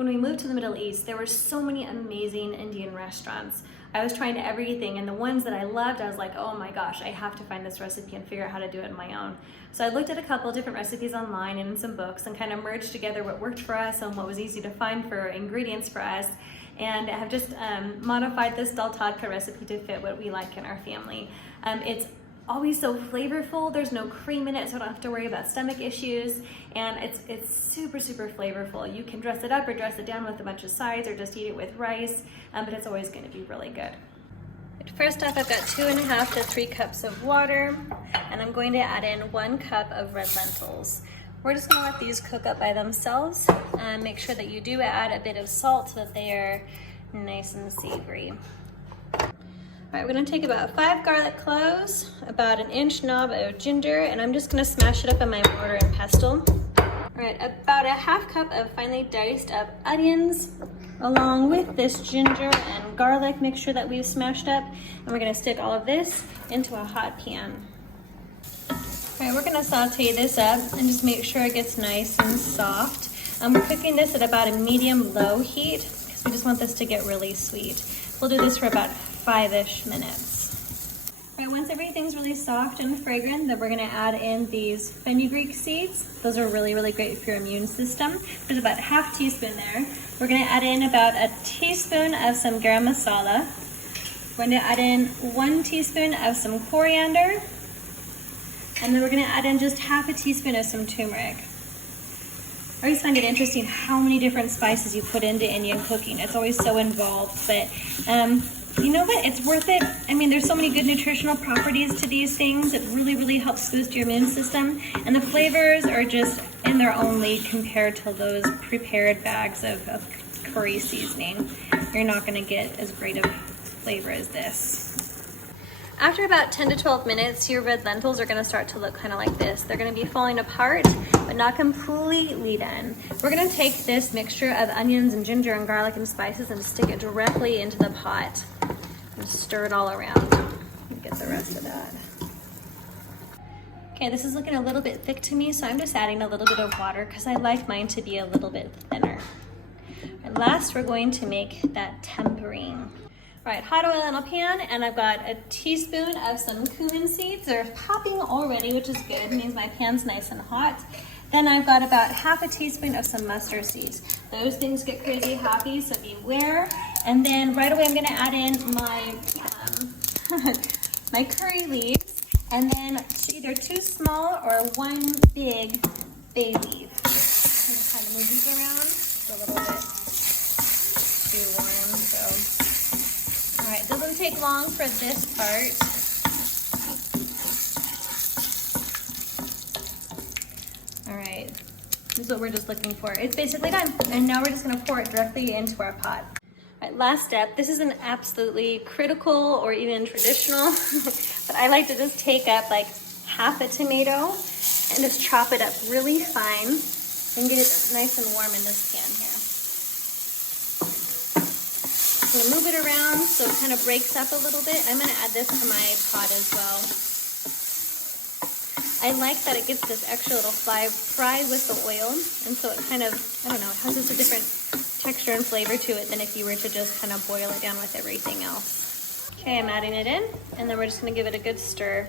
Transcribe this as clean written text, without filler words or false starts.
when we moved to the Middle East, there were so many amazing Indian restaurants. I was trying everything, and the ones that I loved, I was like, oh my gosh, I have to find this recipe and figure out how to do it on my own. So I looked at a couple different recipes online and in some books and kind of merged together what worked for us and what was easy to find for ingredients for us, and have just modified this Dahl Tadka recipe to fit what we like in our family. It's always so flavorful. There's no cream in it, so I don't have to worry about stomach issues, and it's super, super flavorful. You can dress it up or dress it down with a bunch of sides or just eat it with rice, but it's always going to be really good. First off, I've got 2.5 to 3 cups of water, and I'm going to add in 1 cup of red lentils. We're just going to let these cook up by themselves. Make sure that you do add a bit of salt so that they are nice and savory. All right, we're gonna take about 5 garlic cloves, about an inch knob of ginger, and I'm just gonna smash it up in my mortar and pestle. All right, about a 1/2 cup of finely diced up onions, along with this ginger and garlic mixture that we've smashed up, and we're gonna stick all of this into a hot pan. All right, we're gonna saute this up and just make sure it gets nice and soft. We're cooking this at about a medium-low heat because we just want this to get really sweet. We'll do this for about 5-ish minutes. All right, once everything's really soft and fragrant, then we're gonna add in these fenugreek seeds. Those are really, really great for your immune system. There's about 1/2 teaspoon there. We're gonna add in about a teaspoon of some garam masala. We're gonna add in 1 teaspoon of some coriander. And then we're gonna add in just 1/2 teaspoon of some turmeric. I always find it interesting how many different spices you put into Indian cooking. It's always so involved, but you know what? It's worth it. I mean, there's so many good nutritional properties to these things. It really, really helps boost your immune system. And the flavors are just in their own league compared to those prepared bags of curry seasoning. You're not gonna get as great of flavor as this. After about 10 to 12 minutes, your red lentils are gonna start to look kind of like this. They're gonna be falling apart, but not completely done. We're gonna take this mixture of onions and ginger and garlic and spices and stick it directly into the pot and stir it all around. And get the rest of that. Okay, this is looking a little bit thick to me, so I'm just adding a little bit of water because I like mine to be a little bit thinner. And last, we're going to make that tempering. All right, hot oil in a pan, and I've got a teaspoon of some cumin seeds. They're popping already, which is good. It means my pan's nice and hot. Then I've got about 1/2 teaspoon of some mustard seeds. Those things get crazy happy, so beware. And then right away I'm gonna add in my, my curry leaves, and then either 2 small or 1 big bay leaf. I'm gonna kind of move these around. It's a little bit too warm, so. All right, doesn't take long for this part. All right, this is what we're just looking for. It's basically done. And now we're just gonna pour it directly into our pot. All right, last step. This isn't absolutely critical or even traditional, but I like to just take up like 1/2 a tomato and just chop it up really fine and get it nice and warm in this pan here. I'm gonna move it around so it kind of breaks up a little bit. I'm gonna add this to my pot as well. I like that it gets this extra little fry with the oil, and so it kind of, I don't know, it has just a different texture and flavor to it than if you were to just kind of boil it down with everything else. Okay, I'm adding it in, and then we're just gonna give it a good stir.